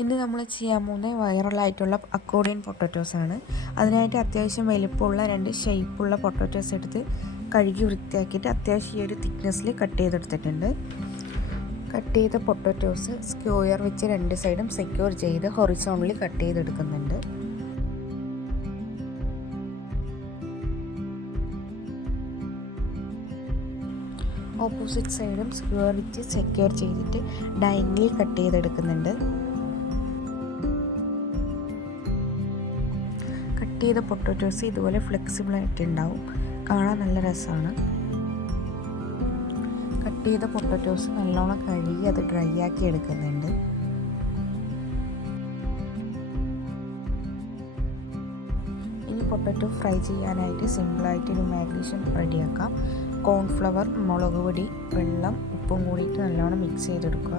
ഇന്ന് നമ്മൾ ചെയ്യാൻ പോകുന്ന വൈറലായിട്ടുള്ള അക്കോർഡിയൻ പൊട്ടറ്റോസാണ്. അതിനായിട്ട് അത്യാവശ്യം വലിപ്പമുള്ള 2 ഷേപ്പുള്ള പൊട്ടറ്റോസ് എടുത്ത് കഴുകി വൃത്തിയാക്കിയിട്ട് അത്യാവശ്യം ഈ ഒരു തിക്നെസ്സിൽ കട്ട് ചെയ്തെടുത്തിട്ടുണ്ട്. കട്ട് ചെയ്ത പൊട്ടറ്റോസ് സ്ക്വയർ വെച്ച് 2 സൈഡും സെക്യൂർ ചെയ്ത് ഹൊറിസോണ്ടലി കട്ട് ചെയ്തെടുക്കുന്നുണ്ട്. ഓപ്പോസിറ്റ് സൈഡും സ്ക്വയർ വെച്ച് സെക്യൂർ ചെയ്തിട്ട് ഡയഗണലി കട്ട് ചെയ്തെടുക്കുന്നുണ്ട്. കട്ട് ചെയ്ത പൊട്ടറ്റോസ് ഇതുപോലെ ഫ്ലെക്സിബിൾ ആയിട്ടുണ്ടാവും, കാണാൻ നല്ല രസമാണ്. കട്ട് ചെയ്ത പൊട്ടറ്റോസ് നല്ലോണം കഴുകി അത് ഡ്രൈ ആക്കി എടുക്കുന്നുണ്ട്. ഇനി പൊട്ടറ്റോ ഫ്രൈ ചെയ്യാനായിട്ട് സിമ്പിളായിട്ട് ഒരു മാഗ്നീഷൻ റെഡിയാക്കാം. കോൺഫ്ലവർ, മുളക് പൊടി, വെള്ളം, ഉപ്പും കൂടിയിട്ട് നല്ലോണം മിക്സ് ചെയ്തെടുക്കുക.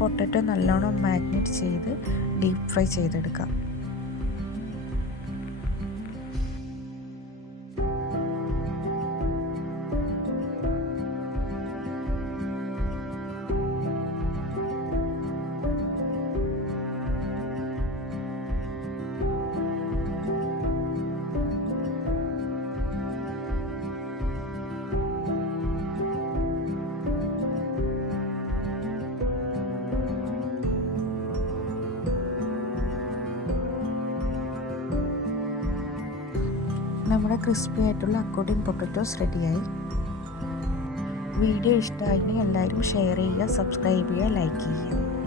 പൊട്ടറ്റോ നല്ലോണം മാഗ്നേറ്റ് ചെയ്ത് ഡീപ്പ് ഫ്രൈ ചെയ്തെടുക്കാം. നമ്മുടെ ക്രിസ്പി ആയിട്ടുള്ള അക്കോർഡിയൻ പൊട്ടറ്റോസ് റെഡിയായി. വീഡിയോ ഇഷ്ടമായെങ്കിൽ എല്ലാവരും ഷെയർ ചെയ്യുക, സബ്സ്ക്രൈബ് ചെയ്യുക, ലൈക്ക് ചെയ്യുക.